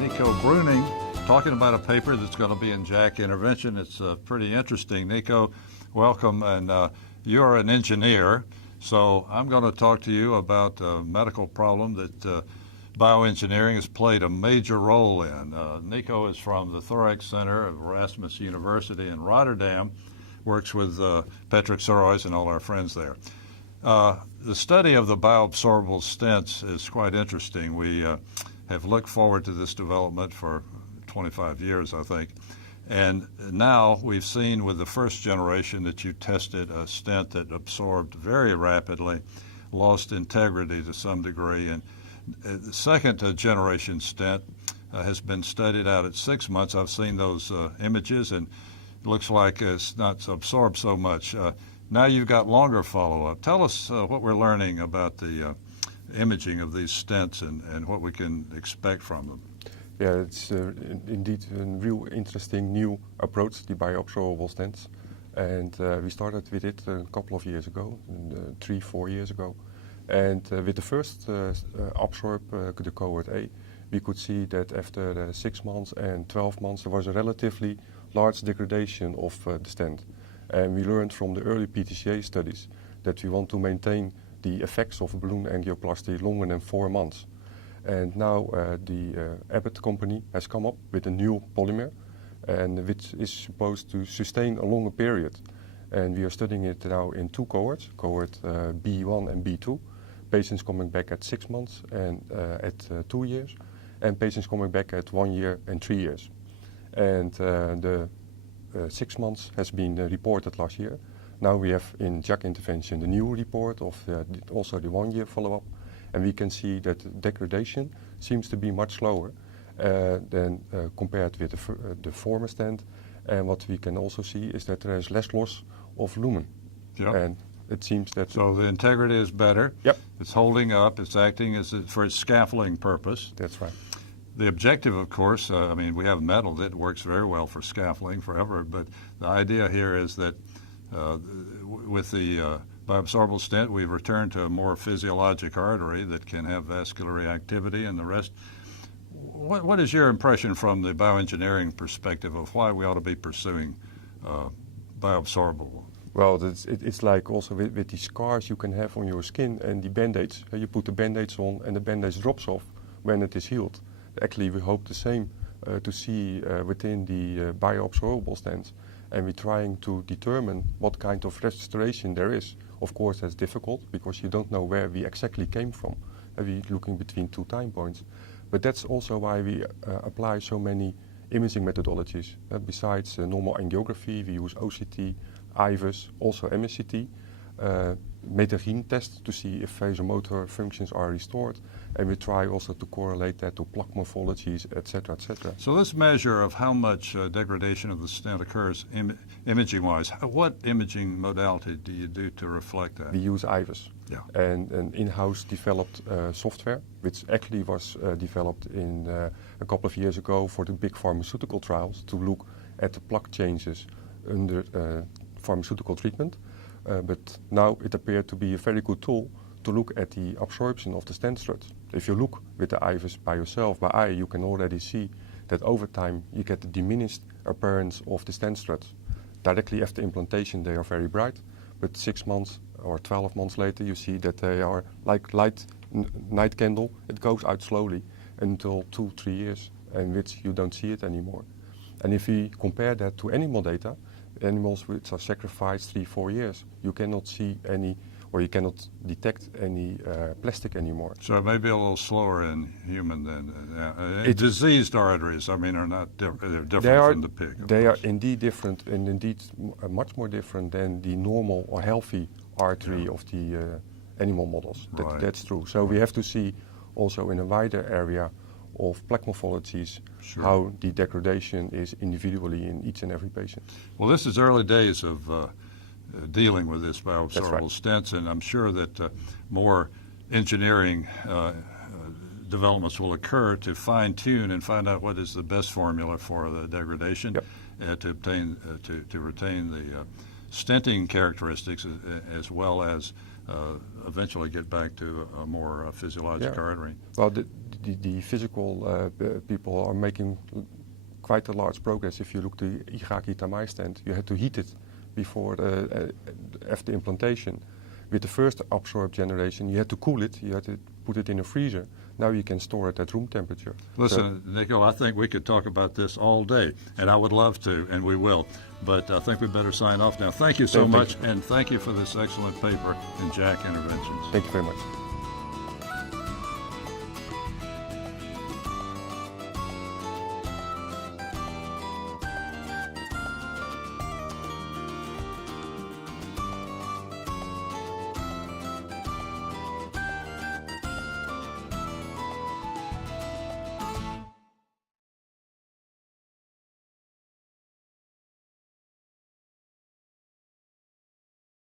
Nico Bruning talking about a paper that's going to be in JACC Intervention. It's pretty interesting. Nico, welcome, and you're an engineer, so I'm going to talk to you about a medical problem that bioengineering has played a major role in. Nico is from the Thorax Center of Erasmus University in Rotterdam, works with Patrick Sorois and all our friends there. The study of the bioresorbable stents is quite interesting. We have looked forward to this development for 25 years, I think. And now we've seen with the first generation that you tested a stent that absorbed very rapidly, lost integrity to some degree. And the second generation stent has been studied out at 6 months. I've seen those images, and it looks like it's not absorbed so much. Now you've got longer follow-up. Tell us what we're learning about the imaging of these stents and what we can expect from them. Yeah, it's indeed a real interesting new approach, the bioabsorbable stents. And we started with it a couple of years ago, 3-4 years ago. And with the first absorb, the cohort A, we could see that after 6 months and 12 months there was a relatively large degradation of the stent. And we learned from the early PTCA studies that we want to maintain the effects of balloon angioplasty longer than 4 months. And now the Abbott company has come up with a new polymer, and which is supposed to sustain a longer period. And we are studying it now in 2 cohorts, cohort B1 and B2, patients coming back at 6 months and at 2 years, and patients coming back at 1 year and 3 years. And the 6 months has been reported last year. Now we have in JACC Intervention the new report of also the 1 year follow-up, and we can see that degradation seems to be much slower than compared with the former stent. And what we can also see is that there is less loss of lumen. Yep. And it seems that... So the integrity is better. Yep. It's holding up. It's acting as for its scaffolding purpose. That's right. The objective, of course, I mean, we have metal that works very well for scaffolding forever, but the idea here is that with the bioabsorbable stent, we've returned to a more physiologic artery that can have vascular reactivity and the rest. What is your impression from the bioengineering perspective of why we ought to be pursuing bioabsorbable? Well, it's like also with the scars you can have on your skin and the band-aids. You put the band-aids on and the band-aids drops off when it is healed. Actually, we hope the same to see within the bioabsorbable stents, and we're trying to determine what kind of restoration there is. Of course, that's difficult because you don't know where we exactly came from. We're looking between 2 time points. But that's also why we apply so many imaging methodologies. Besides normal angiography, we use OCT, IVUS, also MSCT, metagen test to see if vasomotor functions are restored, and we try also to correlate that to plaque morphologies, etc., etc. So this measure of how much degradation of the stent occurs imaging-wise, what imaging modality do you do to reflect that? We use IVUS, yeah, and an in-house developed software, which actually was developed in a couple of years ago for the big pharmaceutical trials to look at the plaque changes under pharmaceutical treatment. But now it appeared to be a very good tool to look at the absorption of the stent struts. If you look with the IVUS by yourself, by eye, you can already see that over time you get the diminished appearance of the stent struts. Directly after implantation they are very bright, but 6 months or 12 months later you see that they are like night candle. It goes out slowly until 2-3 years, in which you don't see it anymore. And if we compare that to animal data, animals which are sacrificed 3-4 years, you cannot see any, or you cannot detect any plastic anymore. So it may be a little slower in human than diseased arteries. I mean, are not they're different from the pig. They are indeed different, and indeed much more different than the normal or healthy artery of the animal models. Right. That's true. So we have to see also in a wider area of plaque morphologies, sure, how the degradation is individually in each and every patient. Well, this is early days of dealing with this bioabsorbable stents, and I'm sure that more engineering developments will occur to fine-tune and find out what is the best formula for the degradation, to obtain to retain the stenting characteristics as well as eventually get back to a more physiologic artery. Well, the the physical people are making quite a large progress. If you look to Igaki Tamai stand, you had to heat it before after implantation. With the first absorb generation, you had to cool it, you had to put it in a freezer. Now you can store it at room temperature. Listen, Nico, I think we could talk about this all day, and I would love to, and we will. But I think we better sign off now. Thank you so much, and thank you for this excellent paper in JAK interventions. Thank you very much.